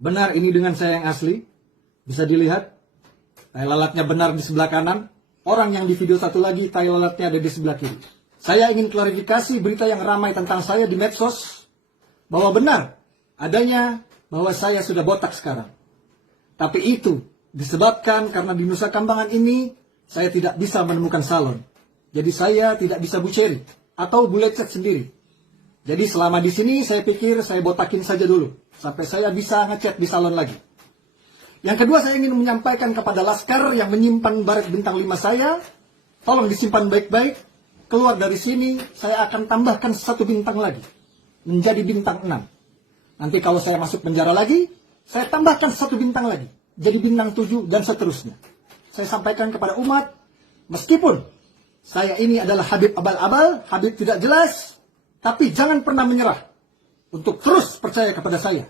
Benar, ini dengan saya yang asli. Bisa dilihat. Tai lalatnya benar di sebelah kanan. Orang yang di video satu lagi, tai lalatnya ada di sebelah kiri. Saya ingin klarifikasi berita yang ramai tentang saya di medsos. Bahwa benar adanya bahwa saya sudah botak sekarang. Tapi itu disebabkan karena di Nusa Kambangan ini saya tidak bisa menemukan salon. Jadi saya tidak bisa buceri atau bulecek sendiri. Jadi selama di sini saya pikir saya botakin saja dulu. Sampai saya bisa ngechat di salon lagi. Yang kedua, saya ingin menyampaikan kepada Laskar yang menyimpan baret bintang 5 saya. Tolong disimpan baik-baik. Keluar dari sini, saya akan tambahkan 1 bintang lagi. Menjadi bintang 6. Nanti kalau saya masuk penjara lagi, saya tambahkan 1 bintang lagi. Jadi bintang 7 dan seterusnya. Saya sampaikan kepada umat, meskipun saya ini adalah Habib abal-abal, Habib tidak jelas, tapi jangan pernah menyerah. Untuk terus percaya kepada saya.